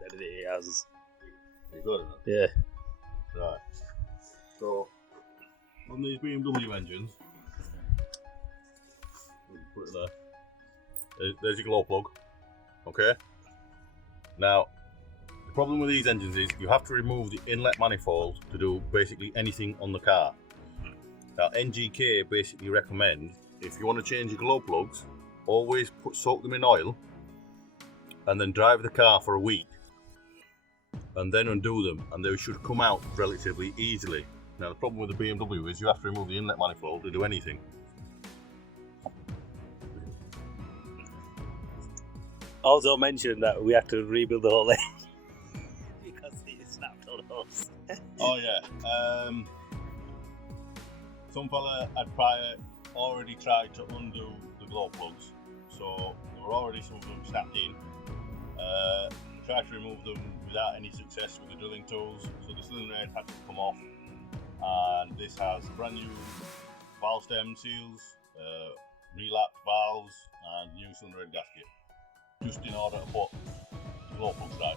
than it has. You got it? Yeah. Right. So, on these BMW engines, put it there. There's your glow plug. Okay. Now, the problem with these engines is you have to remove the inlet manifold to do basically anything on the car. Now, NGK basically recommend, if you want to change your glow plugs, always soak them in oil and then drive the car for a week and then undo them, and they should come out relatively easily. Now, the problem with the BMW is you have to remove the inlet manifold to do anything. Also mentioned that we had to rebuild the whole engine because it snapped on us. Oh yeah. Some fella had prior already tried to undo the glow plugs, so there were already some of them snapped in. Tried to remove them without any success with the drilling tools, so the cylinder head had to come off, and this has brand new valve stem seals, relapped valves and new cylinder head gasket, just in order to put the glow plugs right.